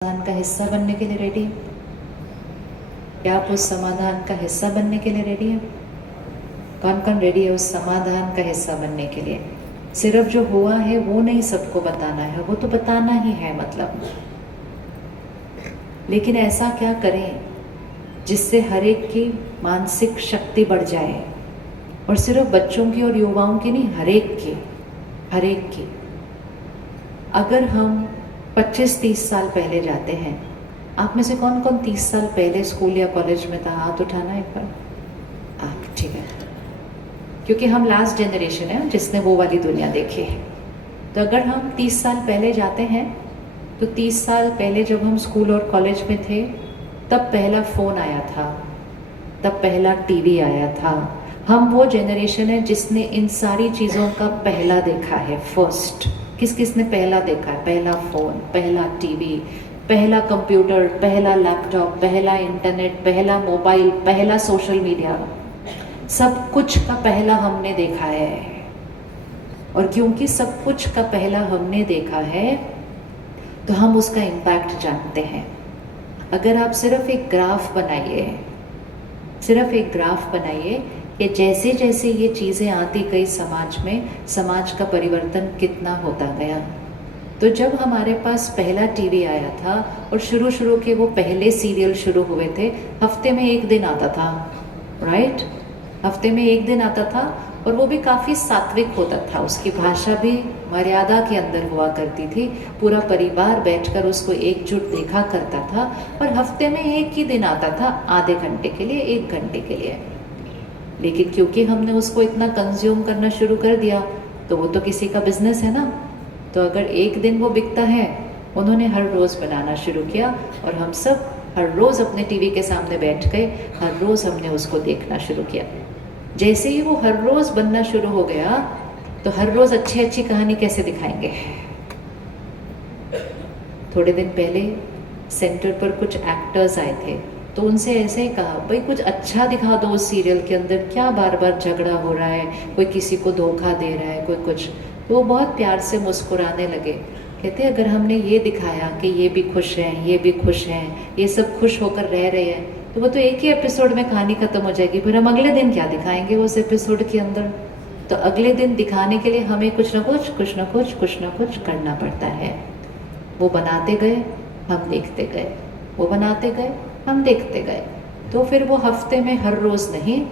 समाधान का हिस्सा बनने के लिए रेडी है? क्या आप उस समाधान का हिस्सा बनने के लिए रेडी है? कौन कौन रेडी है उस समाधान का हिस्सा बनने के लिए? सिर्फ जो हुआ है वो नहीं सबको बताना है, वो तो बताना ही है मतलब, लेकिन ऐसा क्या करें जिससे हर एक की मानसिक शक्ति बढ़ जाए, और सिर्फ बच्चों की और युवाओं की नहीं, हर एक की। अगर हम 25-30 साल पहले जाते हैं, आप में से कौन कौन 30 साल पहले स्कूल या कॉलेज में था? हाथ उठाना एक बार। आप, ठीक है, क्योंकि हम लास्ट जनरेशन है जिसने वो वाली दुनिया देखी है। तो अगर हम 30 साल पहले जाते हैं, तो 30 साल पहले जब हम स्कूल और कॉलेज में थे, तब पहला फ़ोन आया था, तब पहला टीवी आया था। हम वो जनरेशन है जिसने इन सारी चीज़ों का पहला देखा है, फर्स्ट। किस किस ने पहला देखा है? पहला फ़ोन, पहला टीवी, पहला कंप्यूटर, पहला लैपटॉप, पहला इंटरनेट, पहला मोबाइल, पहला सोशल मीडिया, सब कुछ का पहला हमने देखा है। और क्योंकि सब कुछ का पहला हमने देखा है, तो हम उसका इम्पैक्ट जानते हैं। अगर आप सिर्फ एक ग्राफ बनाइए कि जैसे जैसे ये चीज़ें आती गई समाज में, समाज का परिवर्तन कितना होता गया। तो जब हमारे पास पहला टीवी आया था और शुरू के वो पहले सीरियल शुरू हुए थे, हफ्ते में एक दिन आता था, राइट? हफ्ते में एक दिन आता था, और वो भी काफ़ी सात्विक होता था, उसकी भाषा भी मर्यादा के अंदर हुआ करती थी। पूरा परिवार बैठकर उसको एकजुट देखा करता था, और हफ्ते में एक ही दिन आता था, आधे घंटे के लिए, 1 घंटे के लिए। लेकिन क्योंकि हमने उसको इतना कंज्यूम करना शुरू कर दिया, तो वो तो किसी का बिजनेस है ना। तो अगर एक दिन वो बिकता है, उन्होंने हर रोज़ बनाना शुरू किया, और हम सब हर रोज़ अपने टीवी के सामने बैठ गए, हर रोज़ हमने उसको देखना शुरू किया। जैसे ही वो हर रोज़ बनना शुरू हो गया, तो हर रोज़ अच्छी अच्छी कहानी कैसे दिखाएंगे? थोड़े दिन पहले सेंटर पर कुछ एक्टर्स आए थे, तो उनसे ऐसे ही कहा, भाई कुछ अच्छा दिखा दो उस सीरियल के अंदर, क्या बार बार झगड़ा हो रहा है, कोई किसी को धोखा दे रहा है, कोई कुछ। तो वो बहुत प्यार से मुस्कुराने लगे, कहते अगर हमने ये दिखाया कि ये भी खुश हैं, ये भी खुश हैं, ये सब खुश होकर रह रहे हैं, तो वो तो एक ही एपिसोड में कहानी खत्म हो जाएगी, फिर हम अगले दिन क्या दिखाएंगे उस एपिसोड के अंदर? तो अगले दिन दिखाने के लिए हमें कुछ ना कुछ करना पड़ता है। वो बनाते गए, हम देखते गए, वो बनाते गए, हम देखते गए। तो फिर वो हफ्ते में हर रोज़ नहीं,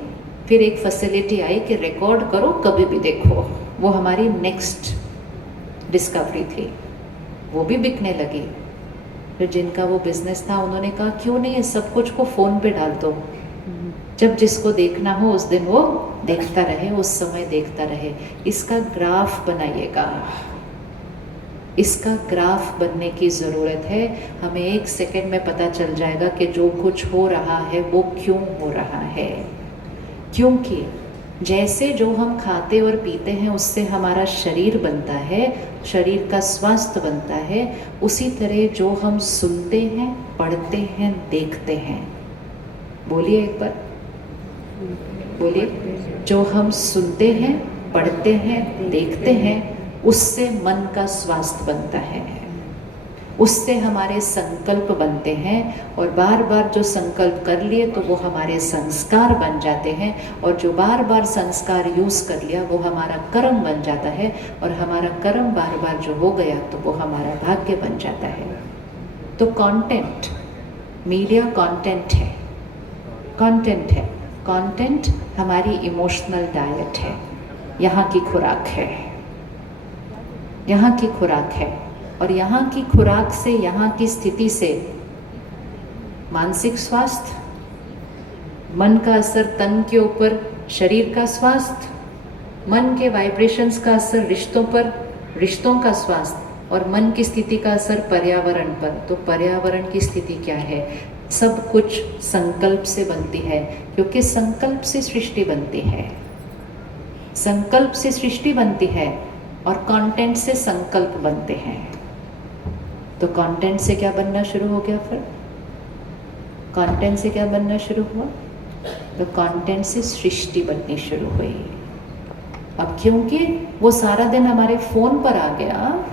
फिर एक फैसिलिटी आई कि रिकॉर्ड करो, कभी भी देखो। वो हमारी नेक्स्ट डिस्कवरी थी। वो भी बिकने लगी। फिर जिनका वो बिजनेस था, उन्होंने कहा क्यों नहीं इस सब कुछ को फ़ोन पे डाल दो, जब जिसको देखना हो उस दिन वो देखता रहे, उस समय देखता रहे। इसका ग्राफ बनाइएगा, इसका ग्राफ बनने की ज़रूरत है। हमें 1 सेकंड में पता चल जाएगा कि जो कुछ हो रहा है वो क्यों हो रहा है। क्योंकि जैसे जो हम खाते और पीते हैं उससे हमारा शरीर बनता है, शरीर का स्वास्थ्य बनता है, उसी तरह जो हम सुनते हैं, पढ़ते हैं, देखते हैं, बोलिए एक बार, बोलिए, जो हम सुनते हैं, पढ़ते हैं, देखते हैं, उससे मन का स्वास्थ्य बनता है, उससे हमारे संकल्प बनते हैं, और बार बार जो संकल्प कर लिए तो वो हमारे संस्कार बन जाते हैं, और जो बार बार संस्कार यूज़ कर लिया वो हमारा कर्म बन जाता है, और हमारा कर्म बार बार जो हो गया तो वो हमारा भाग्य बन जाता है। तो कंटेंट, मीडिया कंटेंट है, कंटेंट है, कंटेंट हमारी इमोशनल डाइट है, यहाँ की खुराक है, यहाँ की खुराक है। और यहाँ की खुराक से, यहाँ की स्थिति से मानसिक स्वास्थ्य, मन का असर तन के ऊपर, शरीर का स्वास्थ्य, मन के वाइब्रेशंस का असर रिश्तों पर, रिश्तों का स्वास्थ्य, और मन की स्थिति का असर पर्यावरण पर। तो पर्यावरण की स्थिति क्या है? सब कुछ संकल्प से बनती है, क्योंकि संकल्प से सृष्टि बनती है, संकल्प से सृष्टि बनती है, और कंटेंट से संकल्प बनते हैं। तो कंटेंट से क्या बनना शुरू हो गया? फिर कंटेंट से क्या बनना शुरू हुआ? तो कंटेंट से सृष्टि बननी शुरू हुई। अब क्योंकि वो सारा दिन हमारे फ़ोन पर आ गया,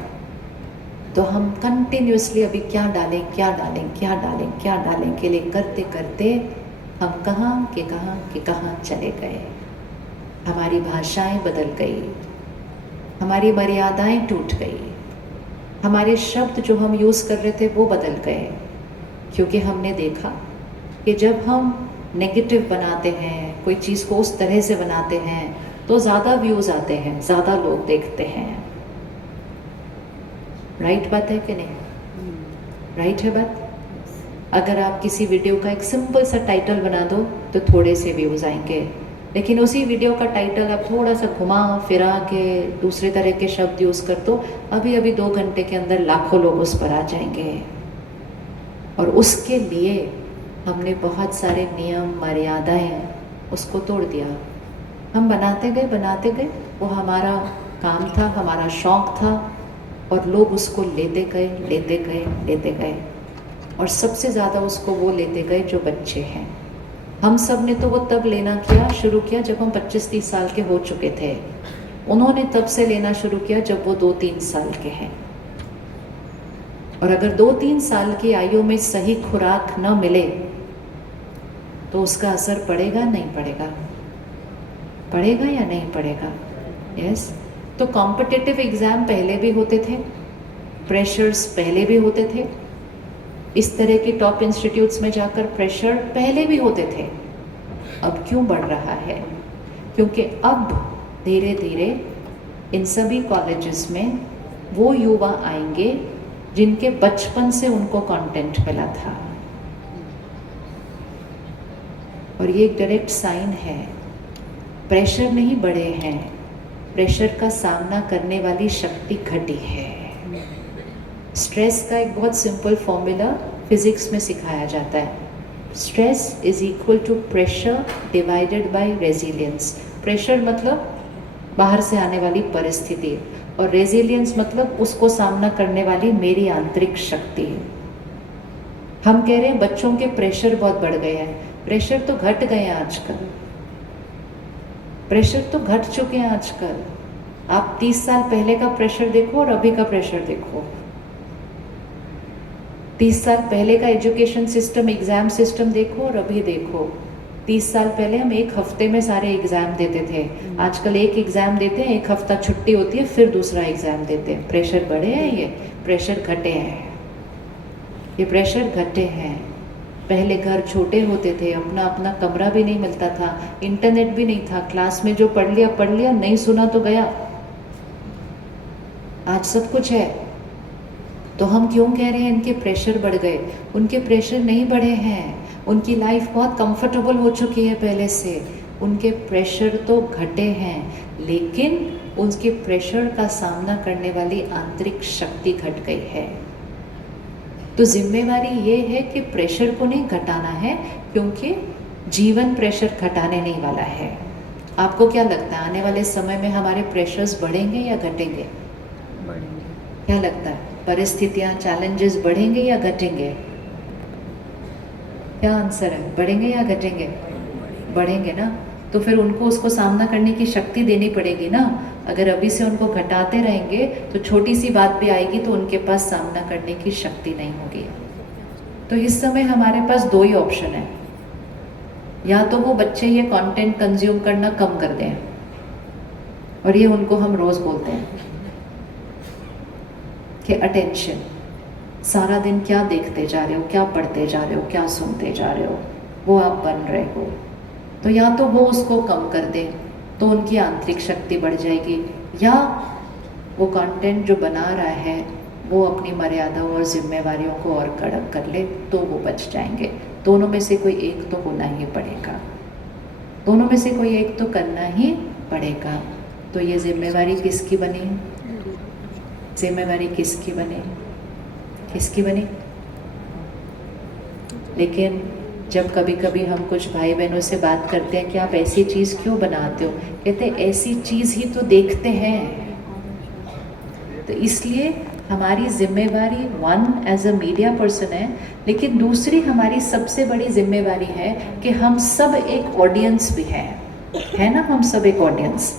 तो हम कंटिन्यूसली अभी क्या डालें क्या डालें क्या डालें क्या डालें के लिए करते करते हम कहाँ के कहाँ चले गए। हमारी भाषाएं बदल गई, हमारी मर्यादाएं टूट गई, हमारे शब्द जो हम यूज़ कर रहे थे वो बदल गए, क्योंकि हमने देखा कि जब हम नेगेटिव बनाते हैं, कोई चीज़ को उस तरह से बनाते हैं तो ज़्यादा व्यूज़ आते हैं, ज़्यादा लोग देखते हैं। राइट बात है कि नहीं? राइट है बात? अगर आप किसी वीडियो का एक सिंपल सा टाइटल बना दो तो थोड़े से व्यूज़ आएंगे, लेकिन उसी वीडियो का टाइटल आप थोड़ा सा घुमा फिरा के दूसरे तरह के शब्द यूज़ कर दो, अभी अभी 2 घंटे के अंदर लाखों लोग उस पर आ जाएंगे। और उसके लिए हमने बहुत सारे नियम मर्यादाएं उसको तोड़ दिया। हम बनाते गए, वो हमारा काम था, हमारा शौक़ था, और लोग उसको लेते गए और सबसे ज़्यादा उसको वो लेते गए जो बच्चे हैं। हम सब ने तो वो तब लेना शुरू किया जब हम 25-30 साल के हो चुके थे। उन्होंने तब से लेना शुरू किया जब वो 2-3 साल के हैं। और अगर 2-3 साल की आयु में सही खुराक न मिले तो उसका असर पड़ेगा नहीं पड़ेगा? पड़ेगा या नहीं पड़ेगा? यस। तो कॉम्पिटिटिव एग्ज़ाम पहले भी होते थे, प्रेशर्स पहले भी होते थे, इस तरह के टॉप इंस्टीट्यूट्स में जाकर प्रेशर पहले भी होते थे। अब क्यों बढ़ रहा है? क्योंकि अब धीरे धीरे इन सभी कॉलेजेस में वो युवा आएंगे जिनके बचपन से उनको कंटेंट मिला था। और ये एक डायरेक्ट साइन है, प्रेशर नहीं बढ़े हैं, प्रेशर का सामना करने वाली शक्ति घटी है। स्ट्रेस का एक बहुत सिंपल फॉर्मूला फिजिक्स में सिखाया जाता है, stress is equal to pressure divided by resilience. Pressure मतलब बाहर से आने वाली परिस्थिति, और रेजिलियंस मतलब उसको सामना करने वाली मेरी आंतरिक शक्ति। हम कह रहे हैं बच्चों के प्रेशर बहुत बढ़ गए हैं, प्रेशर तो घट गए हैं आजकल, प्रेशर तो घट चुके हैं आजकल। आप 30 साल पहले का प्रेशर देखो और अभी का प्रेशर देखो। 30 साल पहले का एजुकेशन सिस्टम, एग्ज़ाम सिस्टम देखो और अभी देखो। 30 साल पहले हम 1 हफ्ते में सारे एग्ज़ाम देते थे, आजकल एक एग्ज़ाम देते हैं, 1 हफ्ता छुट्टी होती है, फिर दूसरा एग्ज़ाम देते हैं। प्रेशर बढ़े हैं, ये प्रेशर घटे हैं, ये प्रेशर घटे हैं। पहले घर छोटे होते थे, अपना अपना कमरा भी नहीं मिलता था, इंटरनेट भी नहीं था, क्लास में जो पढ़ लिया, नहीं सुना तो गया। आज सब कुछ है। तो हम क्यों कह रहे हैं इनके प्रेशर बढ़ गए? उनके प्रेशर नहीं बढ़े हैं, उनकी लाइफ बहुत कंफर्टेबल हो चुकी है पहले से। उनके प्रेशर तो घटे हैं, लेकिन उनके प्रेशर का सामना करने वाली आंतरिक शक्ति घट गई है। तो जिम्मेवारी ये है कि प्रेशर को नहीं घटाना है, क्योंकि जीवन प्रेशर घटाने नहीं वाला है। आपको क्या लगता है आने वाले समय में हमारे प्रेशर्स बढ़ेंगे या घटेंगे? बढ़ेंगे। क्या लगता है? परिस्थितियाँ, चैलेंजेस बढ़ेंगे या घटेंगे? क्या आंसर है? बढ़ेंगे या घटेंगे? बढ़ेंगे ना। तो फिर उनको उसको सामना करने की शक्ति देनी पड़ेगी ना। अगर अभी से उनको घटाते रहेंगे तो छोटी सी बात भी आएगी तो उनके पास सामना करने की शक्ति नहीं होगी। तो इस समय हमारे पास 2 ही ऑप्शन है, या तो वो बच्चे ये कंटेंट कंज्यूम करना कम कर दें, और ये उनको हम रोज बोलते हैं कि अटेंशन, सारा दिन क्या देखते जा रहे हो, क्या पढ़ते जा रहे हो, क्या सुनते जा रहे हो, वो आप बन रहे हो। तो या तो वो उसको कम कर दें तो उनकी आंतरिक शक्ति बढ़ जाएगी, या वो कंटेंट जो बना रहा है वो अपनी मर्यादाओं और जिम्मेवारियों को और कड़क कर ले तो वो बच जाएंगे। दोनों में से कोई एक तो होना ही पड़ेगा, दोनों में से कोई एक तो करना ही पड़ेगा। तो ये जिम्मेवारी किसकी बनी? जिम्मेवारी किसकी बनी? किसकी बनी? लेकिन जब कभी कभी हम कुछ भाई बहनों से बात करते हैं कि आप ऐसी चीज़ क्यों बनाते हो, कहते हैं ऐसी चीज़ ही तो देखते हैं। तो इसलिए हमारी जिम्मेवारी 1 एज अ मीडिया पर्सन है, लेकिन दूसरी हमारी सबसे बड़ी जिम्मेवारी है कि हम सब एक ऑडियंस भी है ना, हम सब एक ऑडियंस।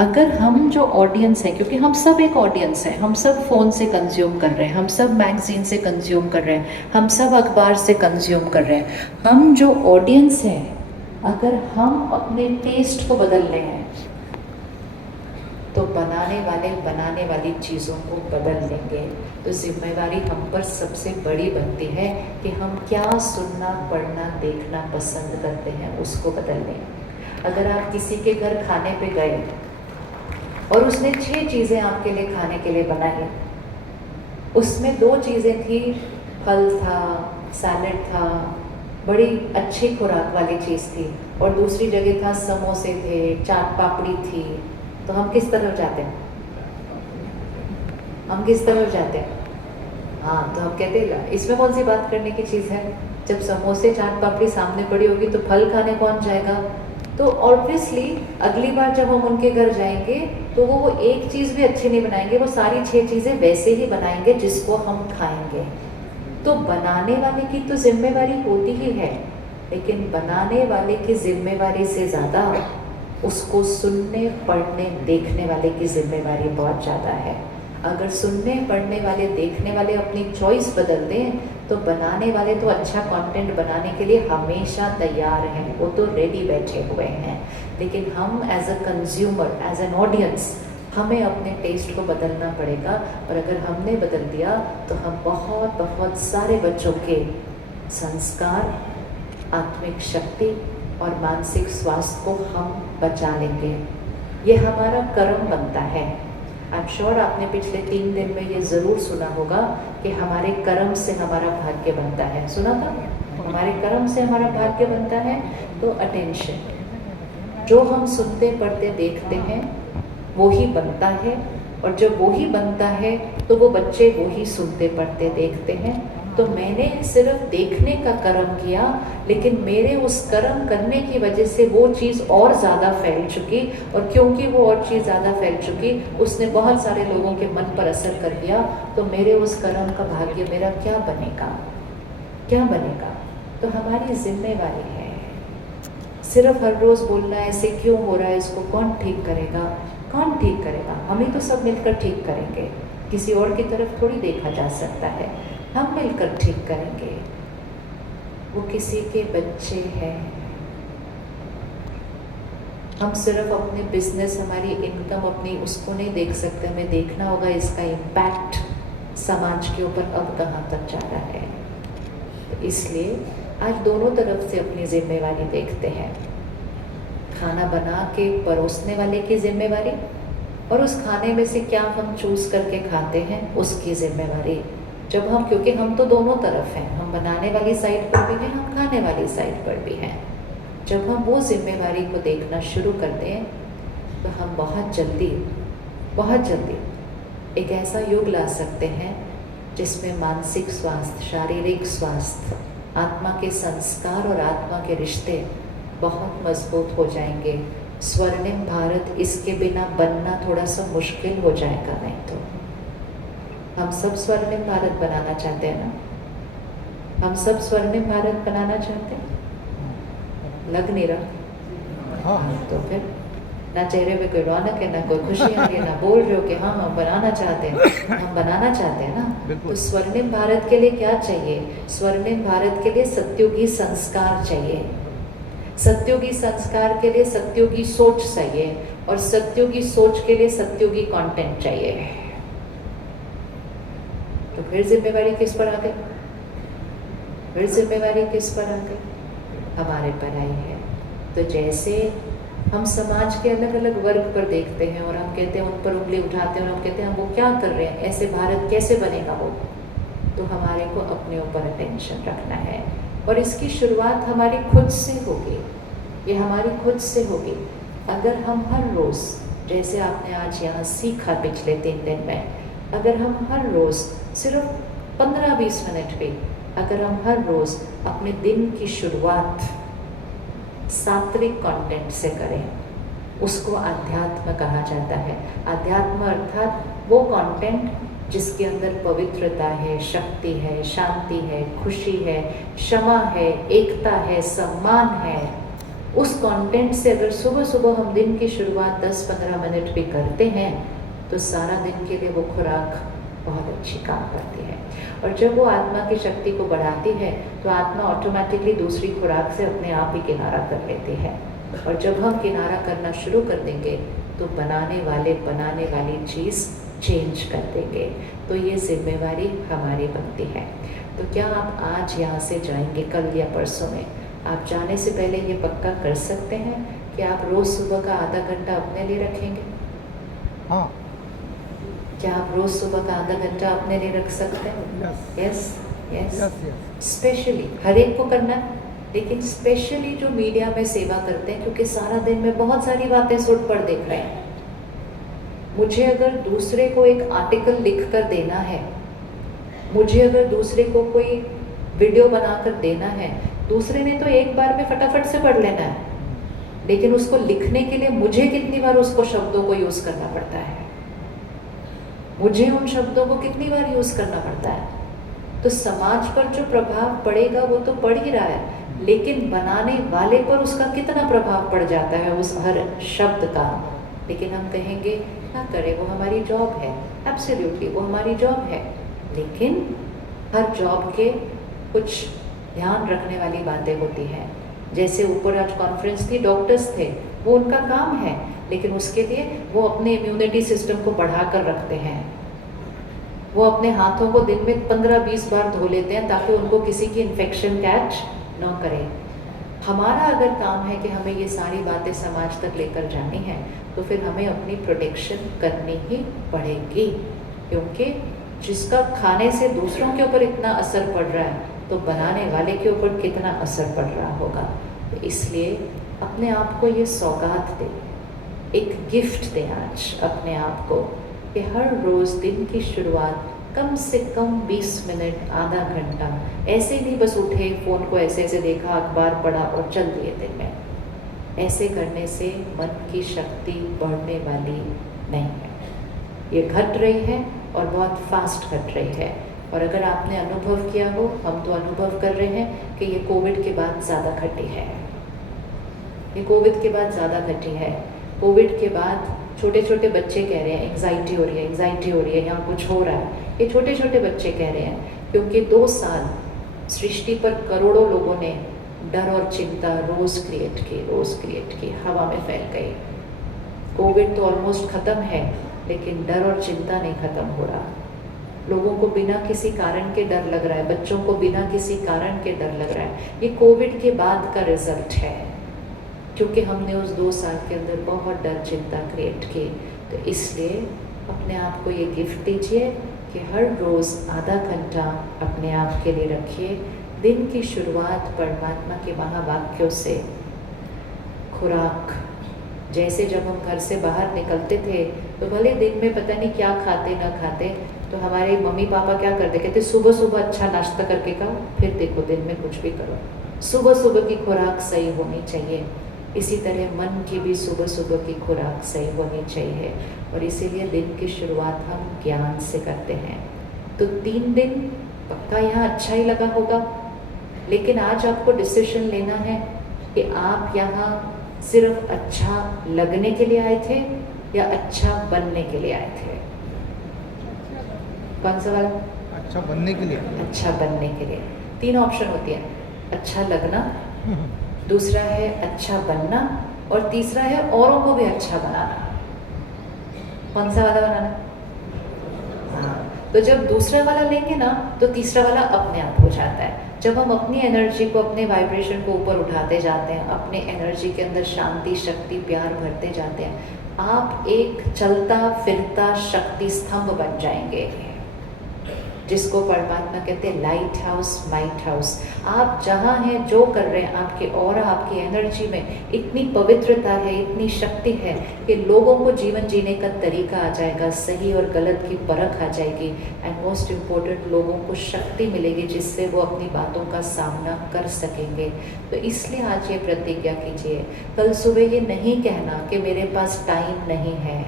अगर हम जो ऑडियंस है, क्योंकि हम सब एक ऑडियंस है, हम सब फ़ोन से कंज्यूम कर रहे हैं, हम सब मैगजीन से कंज्यूम कर रहे हैं, हम सब अखबार से कंज्यूम कर रहे हैं, हम जो ऑडियंस है, अगर हम अपने टेस्ट को बदल रहे हैं तो बनाने वाले बनाने वाली चीज़ों को बदल लेंगे। तो जिम्मेवारी हम पर सबसे बड़ी बनती है कि हम क्या सुनना, पढ़ना, देखना पसंद करते हैं, उसको बदल लें। अगर आप किसी के घर खाने पे गए और उसने 6 चीज़ें आपके लिए खाने के लिए बनाई, उसमें 2 चीज़ें थी, फल था, सैलेड था, बड़ी अच्छी खुराक वाली चीज़ थी, और दूसरी जगह था समोसे थे, चाट पापड़ी थी, तो हम किस तरफ जाते हैं? हम किस तरफ जाते हैं? हाँ, तो हम कहते हैं इसमें कौन सी बात करने की चीज़ है? जब समोसे चाट पापड़ी सामने पड़ी होगी तो फल खाने कौन जाएगा? तो ऑब्वियसली अगली बार जब हम उनके घर जाएंगे तो वो एक चीज़ भी अच्छी नहीं बनाएंगे, वो सारी 6 चीज़ें वैसे ही बनाएंगे जिसको हम खाएंगे। तो बनाने वाले की तो जिम्मेवारी होती ही है, लेकिन बनाने वाले की जिम्मेवारी से ज़्यादा उसको सुनने, पढ़ने, देखने वाले की जिम्मेवारी बहुत ज़्यादा है। अगर सुनने, पढ़ने वाले, देखने वाले अपनी चॉइस बदल दें तो बनाने वाले तो अच्छा कंटेंट बनाने के लिए हमेशा तैयार हैं, वो तो रेडी बैठे हुए हैं। लेकिन हम as a consumer, as an audience, हमें अपने टेस्ट को बदलना पड़ेगा। और अगर हमने बदल दिया तो हम बहुत बहुत सारे बच्चों के संस्कार, आत्मिक शक्ति और मानसिक स्वास्थ्य को हम बचा लेंगे। ये हमारा कर्म बनता है। आई एम श्योर आपने पिछले 3 दिन में ये ज़रूर सुना होगा कि हमारे कर्म से हमारा भाग्य बनता है। सुना था? हमारे कर्म से हमारा भाग्य बनता है। तो अटेंशन, जो हम सुनते, पढ़ते, देखते हैं वो ही बनता है, और जब वो ही बनता है तो वो बच्चे वो ही सुनते, पढ़ते, देखते हैं। तो मैंने सिर्फ देखने का कर्म किया, लेकिन मेरे उस कर्म करने की वजह से वो चीज़ और ज़्यादा फैल चुकी, और क्योंकि वो और चीज़ ज़्यादा फैल चुकी, उसने बहुत सारे लोगों के मन पर असर कर दिया। तो मेरे उस कर्म का भाग्य मेरा क्या बनेगा? क्या बनेगा? तो हमारी जिम्मेवारी है। सिर्फ हर रोज़ बोलना ऐसे क्यों हो रहा है, इसको कौन ठीक करेगा? कौन ठीक करेगा? हम ही तो सब मिलकर ठीक करेंगे। किसी और की तरफ थोड़ी देखा जा सकता है। हम मिलकर ठीक करेंगे। वो किसी के बच्चे हैं। हम सिर्फ अपने बिजनेस, हमारी इनकम, अपनी उसको नहीं देख सकते, हमें देखना होगा इसका इम्पैक्ट समाज के ऊपर अब कहाँ तक जा रहा है। तो इसलिए आज दोनों तरफ से अपनी जिम्मेवारी देखते हैं। खाना बना के परोसने वाले की जिम्मेवारी, और उस खाने में से क्या हम चूज़ करके खाते हैं उसकी जिम्मेवारी। जब हम, क्योंकि हम तो दोनों तरफ हैं, हम बनाने वाली साइड पर भी हैं, हम खाने वाली साइड पर भी हैं। जब हम वो जिम्मेवारी को देखना शुरू कर दें तो हम बहुत जल्दी एक ऐसा युग ला सकते हैं जिसमें मानसिक स्वास्थ्य, शारीरिक स्वास्थ्य, आत्मा के संस्कार और आत्मा के रिश्ते बहुत मजबूत हो जाएंगे। स्वर्णिम भारत इसके बिना बनना थोड़ा सा मुश्किल हो जाएगा। नहीं तो हम सब स्वर्णिम भारत बनाना चाहते हैं ना? हम सब स्वर्णिम भारत बनाना चाहते हैं। लग नहीं रहा? तो फिर ना चेहरे पे कोई रौनक है, ना कोई खुशी आ रही है, ना बोल रहे हो कि हाँ हम बनाना चाहते हैं। हम बनाना चाहते हैं ना? तो स्वर्णिम भारत के लिए क्या चाहिए? स्वर्णिम भारत के लिए सत्युगी संस्कार चाहिए। सत्युगी संस्कार के लिए सत्युगी सोच चाहिए, और सत्युगी सोच के लिए सत्युगी कंटेंट चाहिए। तो फिर जिम्मेवारी किस पर आ गई? फिर जिम्मेवारी किस पर आ गई? हमारे पर आई है। तो जैसे हम समाज के अलग अलग वर्ग पर देखते हैं और हम कहते हैं, उन पर उंगली उठाते हैं और हम कहते हैं हम वो क्या कर रहे हैं, ऐसे भारत कैसे बनेगा वो? तो हमारे को अपने ऊपर अटेंशन रखना है, और इसकी शुरुआत हमारी खुद से होगी। ये हमारी खुद से होगी। अगर हम हर रोज़, जैसे आपने आज यहाँ सीखा पिछले 3 दिन में, अगर हम हर रोज़ सिर्फ 15-20 मिनट भी, अगर हम हर रोज़ अपने दिन की शुरुआत सात्विक कंटेंट से करें, उसको अध्यात्म कहा जाता है। अध्यात्म अर्थात वो कंटेंट जिसके अंदर पवित्रता है, शक्ति है, शांति है, खुशी है, क्षमा है, एकता है, सम्मान है, उस कंटेंट से अगर सुबह सुबह हम दिन की शुरुआत 10-15 मिनट भी करते हैं तो सारा दिन के लिए वो खुराक बहुत अच्छी काम करती है। और जब वो आत्मा की शक्ति को बढ़ाती है तो आत्मा ऑटोमेटिकली दूसरी खुराक से अपने आप ही किनारा कर लेती है। और जब हम किनारा करना शुरू कर देंगे तो बनाने वाली चीज़ चेंज कर देंगे। तो ये जिम्मेवारी हमारी बनती है। तो क्या आप आज यहाँ से जाएंगे कल या परसों में, आप जाने से पहले ये पक्का कर सकते हैं कि आप रोज़ सुबह का आधा घंटा अपने लिए रखेंगे? हाँ। क्या आप रोज़ सुबह का आधा घंटा अपने लिए रख सकते हैं? Yes yes. स्पेशली हर एक को करना है, लेकिन स्पेशली जो मीडिया में सेवा करते हैं, क्योंकि सारा दिन में बहुत सारी बातें सुन पढ़ देख रहे हैं। मुझे अगर दूसरे को एक आर्टिकल लिख कर देना है, मुझे अगर दूसरे को कोई वीडियो बनाकर देना है, दूसरे ने तो एक बार में फटाफट से पढ़ लेना है, लेकिन उसको लिखने के लिए मुझे कितनी बार उसको शब्दों को यूज़ करना पड़ता है, मुझे उन शब्दों को कितनी बार यूज़ करना पड़ता है। तो समाज पर जो प्रभाव पड़ेगा वो तो पड़ ही रहा है, लेकिन बनाने वाले पर उसका कितना प्रभाव पड़ जाता है उस हर शब्द का। लेकिन हम कहेंगे ना करें, वो हमारी जॉब है। एब्सोल्युटली वो हमारी जॉब है, लेकिन हर जॉब के कुछ ध्यान रखने वाली बातें होती हैं। जैसे ऊपर आज कॉन्फ्रेंस थी, डॉक्टर्स थे, वो उनका काम है, लेकिन उसके लिए वो अपने इम्यूनिटी सिस्टम को बढ़ा कर रखते हैं। वो अपने हाथों को दिन में 15-20 बार धो लेते हैं ताकि उनको किसी की इन्फेक्शन कैच न करे। हमारा अगर काम है कि हमें ये सारी बातें समाज तक लेकर जानी है, तो फिर हमें अपनी प्रोटेक्शन करनी ही पड़ेगी, क्योंकि जिसका खाने से दूसरों के ऊपर इतना असर पड़ रहा है तो बनाने वाले के ऊपर कितना असर पड़ रहा होगा। तो इसलिए अपने आप को ये सौगात दें, एक गिफ्ट दें आज अपने आप को कि हर रोज़ दिन की शुरुआत कम से कम 20 मिनट, आधा घंटा, ऐसे नहीं बस उठे, फ़ोन को ऐसे ऐसे देखा, अखबार पढ़ा और चल दिए दिन में। ऐसे करने से मन की शक्ति बढ़ने वाली नहीं है, ये घट रही है और बहुत फास्ट घट रही है। और अगर आपने अनुभव किया हो, हम तो अनुभव कर रहे हैं कि ये कोविड के बाद ज़्यादा घटी है, ये कोविड के बाद ज़्यादा घटी है। कोविड के बाद छोटे छोटे बच्चे कह रहे हैं एंग्जाइटी हो रही है, एंग्जाइटी हो रही है, यहाँ कुछ हो रहा है। ये छोटे छोटे बच्चे कह रहे हैं क्योंकि 2 साल सृष्टि पर करोड़ों लोगों ने डर और चिंता रोज़ क्रिएट की, हवा में फैल गई। कोविड तो ऑलमोस्ट ख़त्म है, लेकिन डर और चिंता नहीं ख़त्म हो रहा। लोगों को बिना किसी कारण के डर लग रहा है, बच्चों को बिना किसी कारण के डर लग रहा है। ये कोविड के बाद का रिजल्ट है, क्योंकि हमने उस 2 साल के अंदर बहुत डर चिंता क्रिएट की। तो इसलिए अपने आप को ये गिफ्ट दीजिए कि हर रोज़ आधा घंटा अपने आप के लिए रखिए। दिन की शुरुआत परमात्मा के महावाक्यों से, खुराक, जैसे जब हम घर से बाहर निकलते थे तो भले दिन में पता नहीं क्या खाते ना खाते, तो हमारे मम्मी पापा क्या करते, कहते सुबह सुबह अच्छा नाश्ता करके खाओ, फिर देखो दिन में कुछ भी करो। सुबह सुबह की खुराक सही होनी चाहिए। इसी तरह मन की भी सुबह सुबह की खुराक सही होनी चाहिए, और इसीलिए दिन की शुरुआत हम ज्ञान से करते हैं। तो 3 दिन पक्का यहाँ अच्छा ही लगा होगा, लेकिन आज आपको डिसीजन लेना है कि आप यहाँ सिर्फ अच्छा लगने के लिए आए थे या अच्छा बनने के लिए आए थे। कौन सा वाला? अच्छा बनने के लिए। अच्छा बनने के लिए 3 ऑप्शन होती है, अच्छा लगना, दूसरा है अच्छा बनना, और तीसरा है औरों को भी अच्छा बनाना। कौन सा वाला बनाना? हाँ, तो जब दूसरा वाला लेंगे ना तो तीसरा वाला अपने आप हो जाता है। जब हम अपनी एनर्जी को, अपने वाइब्रेशन को ऊपर उठाते जाते हैं, अपने एनर्जी के अंदर शांति, शक्ति, प्यार भरते जाते हैं, आप एक चलता फिरता शक्ति स्तंभ बन जाएंगे, जिसको परमात्मा कहते हैं लाइट हाउस, माइट हाउस। आप जहाँ हैं, जो कर रहे हैं, आपके ऑरा, आपकी एनर्जी में इतनी पवित्रता है, इतनी शक्ति है कि लोगों को जीवन जीने का तरीका आ जाएगा, सही और गलत की परख आ जाएगी, एंड मोस्ट इम्पोर्टेंट लोगों को शक्ति मिलेगी जिससे वो अपनी बातों का सामना कर सकेंगे। तो इसलिए आज ये प्रतिज्ञा कीजिए, कल सुबह ये नहीं कहना कि मेरे पास टाइम नहीं है।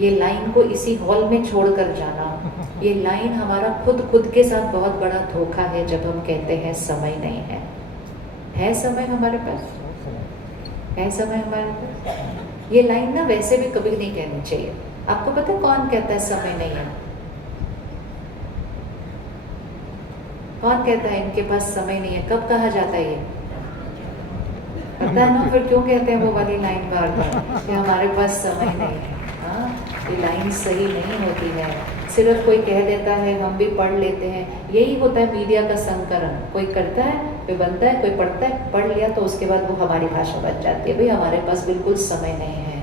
ये लाइन को इसी हॉल में छोड़ कर जाना, ये लाइन हमारा खुद के साथ बहुत बड़ा धोखा है जब हम कहते हैं समय नहीं है। है समय हमारे पास? है समय हमारे पास। ये लाइन ना वैसे भी कभी नहीं कहनी चाहिए। आपको पता है कौन कहता है समय नहीं है? कौन कहता है इनके पास समय नहीं है? कब कहा जाता है ये? पता है ना फिर क्यों कहते हैं वो वाली लाइन बार बार कि हमारे पास समय नहीं है। हाँ, ये लाइन सही नहीं होती है। सिर्फ कोई कह देता है, हम भी पढ़ लेते हैं। यही होता है मीडिया का संकरण। कोई करता है, कोई बनता है, कोई पढ़ता है, पढ़ लिया तो उसके बाद वो हमारी भाषा बन जाती है। भाई हमारे पास बिल्कुल समय नहीं है,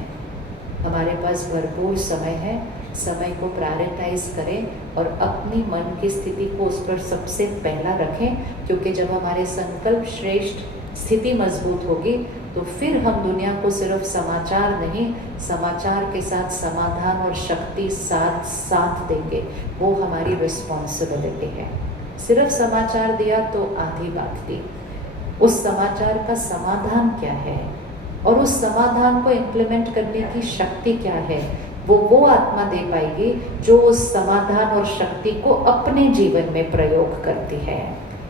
हमारे पास भरपूर समय है। समय को प्रायोरिटाइज करें और अपनी मन की स्थिति को उस पर सबसे पहला रखें, क्योंकि जब हमारे संकल्प श्रेष्ठ, स्थिति मजबूत होगी तो फिर हम दुनिया को सिर्फ समाचार नहीं, समाचार के साथ समाधान और शक्ति साथ साथ देंगे। वो हमारी रिस्पॉन्सिबिलिटी है। सिर्फ समाचार दिया तो आधी बात थी। उस समाचार का समाधान क्या है और उस समाधान को इम्प्लीमेंट करने की शक्ति क्या है, वो आत्मा दे पाएगी जो उस समाधान और शक्ति को अपने जीवन में प्रयोग करती है।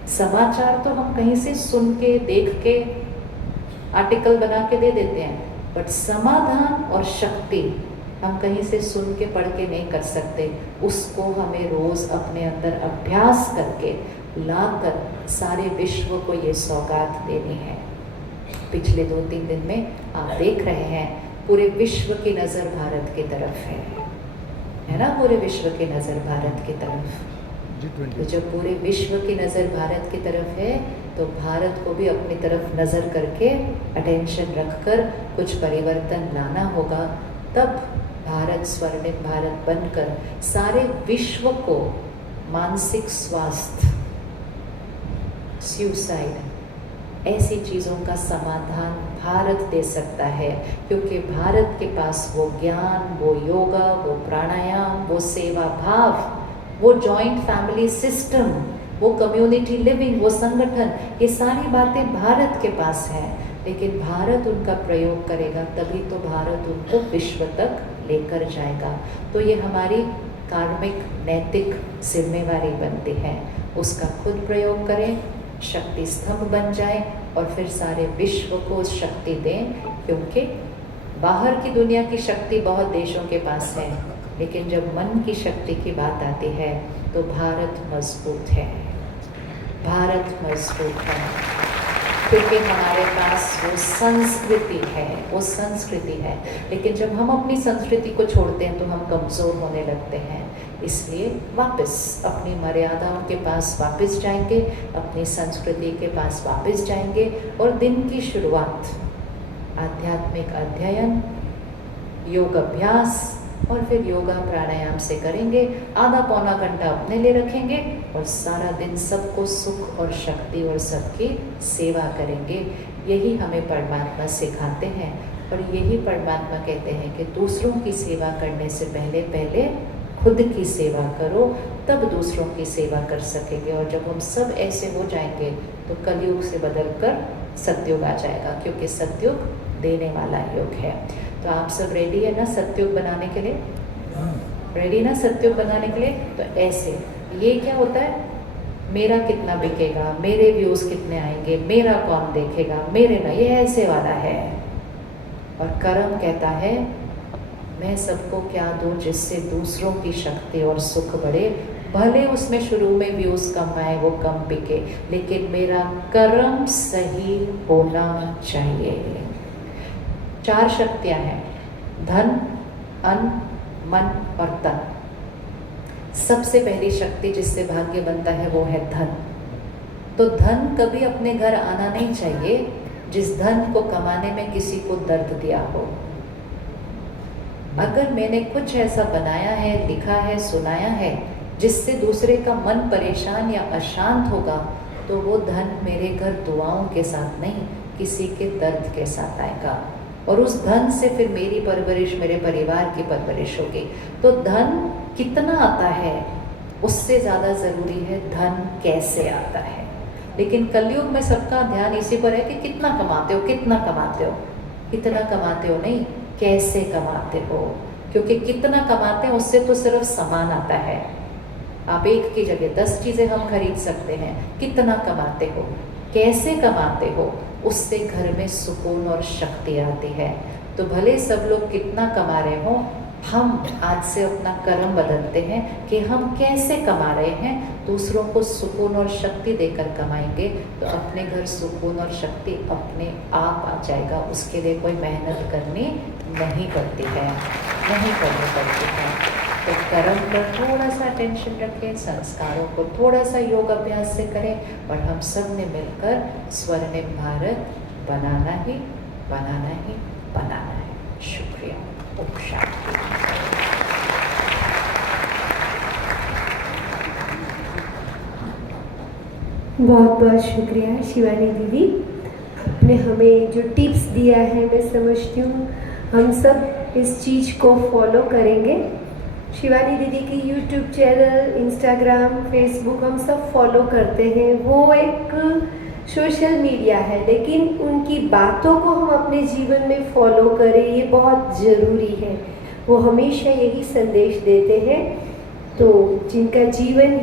समाचार तो हम कहीं से सुन के, देख के, आर्टिकल बना के दे देते हैं, बट समाधान और शक्ति हम कहीं से सुन के, पढ़ के नहीं कर सकते। उसको हमें रोज अपने अंदर अभ्यास करके लाकर सारे विश्व को ये सौगात देनी है। पिछले 2-3 दिन में आप देख रहे हैं पूरे विश्व की नज़र भारत की तरफ है ना? पूरे विश्व की नज़र भारत की तरफ। तो जब पूरे विश्व की नज़र भारत की तरफ है तो भारत को भी अपनी तरफ नज़र करके, अटेंशन रखकर कुछ परिवर्तन लाना होगा। तब भारत स्वर्णिम भारत बनकर सारे विश्व को मानसिक स्वास्थ्य, सुसाइड, ऐसी चीज़ों का समाधान भारत दे सकता है, क्योंकि भारत के पास वो ज्ञान, वो योगा, वो प्राणायाम, वो सेवा भाव, वो जॉइंट फैमिली सिस्टम, वो कम्युनिटी लिविंग, वो संगठन, ये सारी बातें भारत के पास हैं। लेकिन भारत उनका प्रयोग करेगा तभी तो भारत उनको विश्व तक लेकर जाएगा। तो ये हमारी कार्मिक नैतिक जिम्मेवारी बनती है। उसका खुद प्रयोग करें, शक्ति स्तंभ बन जाए और फिर सारे विश्व को शक्ति दें, क्योंकि बाहर की दुनिया की शक्ति बहुत देशों के पास है, लेकिन जब मन की शक्ति की बात आती है तो भारत मजबूत है। भारत मजबूत है क्योंकि हमारे पास वो संस्कृति है, वो संस्कृति है। लेकिन जब हम अपनी संस्कृति को छोड़ते हैं तो हम कमज़ोर होने लगते हैं। इसलिए वापस अपनी मर्यादाओं के पास वापस जाएंगे, अपनी संस्कृति के पास वापस जाएंगे और दिन की शुरुआत आध्यात्मिक अध्ययन, योग अभ्यास और फिर योगा प्राणायाम से करेंगे। आधा पौना घंटा अपने लिए रखेंगे और सारा दिन सबको सुख और शक्ति और सबकी सेवा करेंगे। यही हमें परमात्मा सिखाते हैं और यही परमात्मा कहते हैं कि दूसरों की सेवा करने से पहले पहले खुद की सेवा करो, तब दूसरों की सेवा कर सकेंगे। और जब हम सब ऐसे हो जाएंगे तो कलयुग से बदलकर सतयुग आ जाएगा, क्योंकि सतयुग देने वाला युग है। तो आप सब रेडी है ना सतयुग बनाने के लिए? रेडी ना सतयुग बनाने के लिए? तो ऐसे ये क्या होता है, मेरा कितना बिकेगा, मेरे व्यूज़ कितने आएंगे, मेरा कौन देखेगा, मेरे ना, ये ऐसे वाला है। और कर्म कहता है मैं सबको क्या दूं जिससे दूसरों की शक्ति और सुख बढ़े। भले उसमें शुरू में व्यूज़ कम आए, वो कम बिके, लेकिन मेरा कर्म सही होना चाहिए। 4 शक्तियाँ हैं, धन, अन्न, मन और तन। सबसे पहली शक्ति जिससे भाग्य बनता है वो है धन। तो धन कभी अपने घर आना नहीं चाहिए जिस धन को कमाने में किसी को दर्द दिया हो। अगर मैंने कुछ ऐसा बनाया है, लिखा है, सुनाया है जिससे दूसरे का मन परेशान या अशांत होगा, तो वो धन मेरे घर दुआओं के साथ नहीं, किसी के दर्द के साथ आएगा। और उस धन से फिर मेरी परवरिश, मेरे परिवार की परवरिश होगी। तो धन कितना आता है उससे ज़्यादा ज़रूरी है धन कैसे आता है। लेकिन कलयुग में सबका ध्यान इसी पर है कि कितना कमाते हो, कितना कमाते हो, कितना कमाते हो नहीं, कैसे कमाते हो। क्योंकि कितना कमाते हैं उससे तो सिर्फ सामान आता है। आप एक की जगह 10 चीज़ें हम खरीद सकते हैं। कितना कमाते हो, कैसे कमाते हो, उससे घर में सुकून और शक्ति आती है। तो भले सब लोग कितना कमा रहे हो, हम आज से अपना कर्म बदलते हैं कि हम कैसे कमा रहे हैं। दूसरों को सुकून और शक्ति देकर कमाएंगे तो अपने घर सुकून और शक्ति अपने आप आ जाएगा। उसके लिए कोई मेहनत करनी नहीं पड़ती है, नहीं करनी पड़ती है। तो कर्म पर थोड़ा सा टेंशन रखें, संस्कारों को थोड़ा सा योग अभ्यास से करें और हम सब ने मिलकर स्वर्णिम भारत बनाना ही बनाना ही बनाना है। शुक्रिया। ओम शांति। बहुत बहुत शुक्रिया शिवानी दीदी, आपने हमें जो टिप्स दिया है मैं समझती हूँ हम सब इस चीज़ को फॉलो करेंगे। शिवानी दीदी की यूट्यूब चैनल, इंस्टाग्राम, फेसबुक हम सब फॉलो करते हैं। वो एक सोशल मीडिया है, लेकिन उनकी बातों को हम अपने जीवन में फॉलो करें, ये बहुत ज़रूरी है। वो हमेशा यही संदेश देते हैं। तो जिनका जीवन